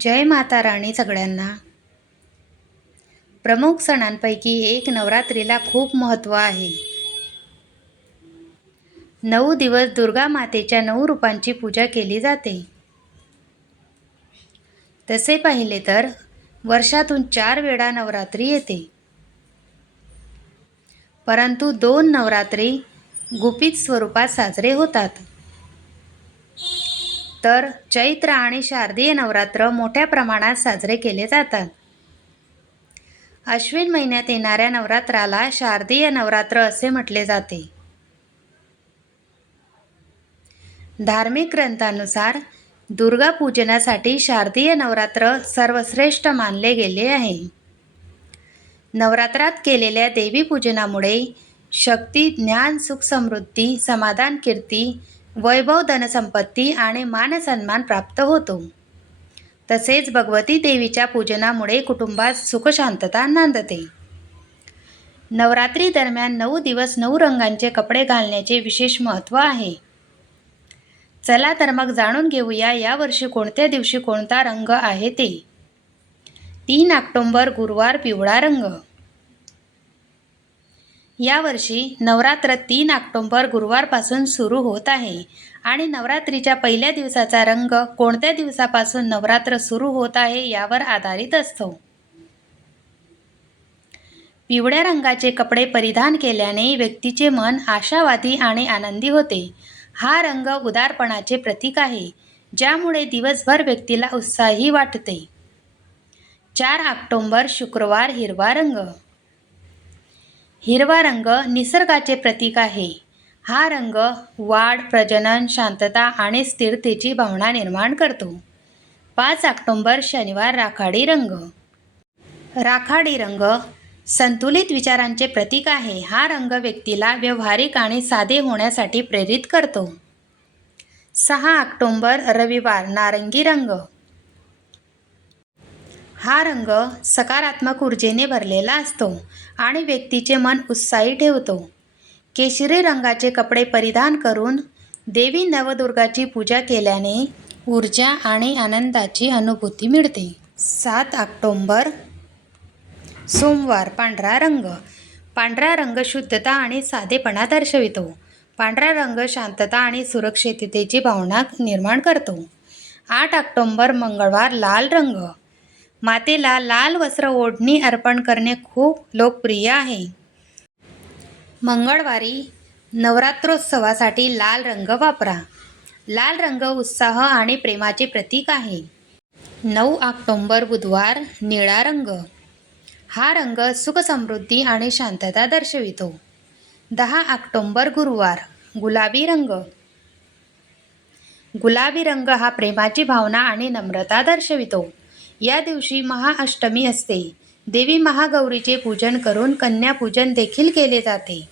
जय माता राणी सगळ्यांना. प्रमुख सणांपैकी एक नवरात्रीला खूप महत्त्व आहे. नऊ दिवस दुर्गा मातेच्या नऊ रूपांची पूजा केली जाते. तसे पाहिले तर वर्षातून चार वेळा नवरात्री येते. परंतु दोन नवरात्री गुपित स्वरूपात साजरे होतात. तर चैत्र आणि शारदीय नवरात्र मोठ्या प्रमाणात साजरे केले जातात. अश्विन महिन्यात येणाऱ्या नवरात्राला शारदीय नवरात्र असे म्हटले जाते. धार्मिक ग्रंथानुसार दुर्गा पूजनासाठी शारदीय नवरात्र सर्वश्रेष्ठ मानले गेले आहे. नवरात्रात केलेल्या देवी पूजनामुळे शक्ती ज्ञान सुख समृद्धी समाधान कीर्ती वैभव धनसंपत्ती आणि मानसन्मान प्राप्त होतो. तसेच भगवती देवीच्या पूजनामुळे कुटुंबात सुखशांतता नांदते. नवरात्री दरम्यान नऊ दिवस नऊ रंगांचे कपडे घालण्याचे विशेष महत्त्व आहे. चला तर मग जाणून घेऊया यावर्षी कोणत्या दिवशी कोणता रंग आहे ते. तीन ऑक्टोंबर गुरुवार पिवळा रंग. यावर्षी नवरात्र तीन ऑक्टोंबर गुरुवारपासून सुरू होत आहे. आणि नवरात्रीच्या पहिल्या दिवसाचा रंग कोणत्या दिवसापासून नवरात्र सुरू होत आहे यावर आधारित असतो. पिवळ्या रंगाचे कपडे परिधान केल्याने व्यक्तीचे मन आशावादी आणि आनंदी होते. हा रंग उदारपणाचे प्रतीक आहे ज्यामुळे दिवसभर व्यक्तीला उत्साही वाटते. चार ऑक्टोंबर शुक्रवार हिरवा रंग हिरवा रंग निसर्गाचे प्रतीक आहे. हा रंग वाढ प्रजनन शांतता आणि स्थिरतेची भावना निर्माण करतो. पाच ऑक्टोंबर शनिवार राखाडी रंग. राखाडी रंग संतुलित विचारांचे प्रतीक आहे. हा रंग व्यक्तीला व्यावहारिक आणि साधे होण्यासाठी प्रेरित करतो. सहा ऑक्टोंबर रविवार नारंगी रंग. हा रंग सकारात्मक ऊर्जेने भरलेला असतो आणि व्यक्तीचे मन उत्साही ठेवतो. केशरी रंगाचे कपडे परिधान करून देवी नवदुर्गाची पूजा केल्याने ऊर्जा आणि आनंदाची अनुभूती मिळते. सात ऑक्टोंबर सोमवार पांढरा रंग. पांढरा रंग शुद्धता आणि साधेपणा दर्शवितो. पांढरा रंग शांतता आणि सुरक्षिततेची भावना निर्माण करतो. आठ ऑक्टोंबर मंगळवार लाल रंग. मातेला लाल वस्त्र ओढणी अर्पण करणे खूप लोकप्रिय आहे. मंगळवारी नवरात्रोत्सवासाठी लाल रंग वापरा. लाल रंग उत्साह आणि प्रेमाचे प्रतीक आहे. नऊ ऑक्टोंबर बुधवार निळा रंग. हा रंग सुख समृद्धी आणि शांतता दर्शवितो. दहा ऑक्टोंबर गुरुवार गुलाबी रंग. गुलाबी रंग हा प्रेमाची भावना आणि नम्रता दर्शवितो. या दिवशी महाअष्टमी असते. देवी महागौरीचे पूजन करून कन्यापूजन देखील केले जाते.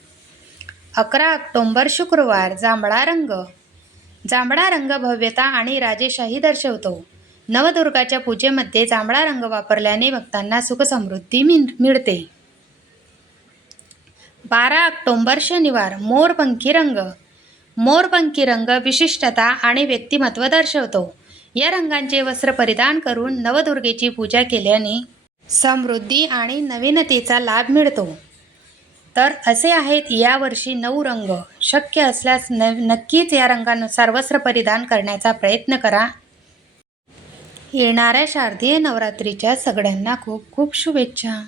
अकरा ऑक्टोंबर शुक्रवार जांभळा रंग. जांभळा रंग भव्यता आणि राजेशाही दर्शवतो. नवदुर्गाच्या पूजेमध्ये जांभळा रंग वापरल्याने भक्तांना सुखसमृद्धी मिळते. बारा ऑक्टोंबर शनिवार मोरपंखी रंग. मोरपंखी रंग विशिष्टता आणि व्यक्तिमत्व दर्शवतो. या रंगांचे वस्त्र परिधान करून नवदुर्गेची पूजा केल्याने समृद्धी आणि नवीनतेचा लाभ मिळतो. तर असे आहेत यावर्षी नऊ रंग. शक्य असल्यास न नक्कीच या रंगानुसार वस्त्र परिधान करण्याचा प्रयत्न करा. येणाऱ्या शारदीय नवरात्रीच्या सगळ्यांना खूप खूप शुभेच्छा.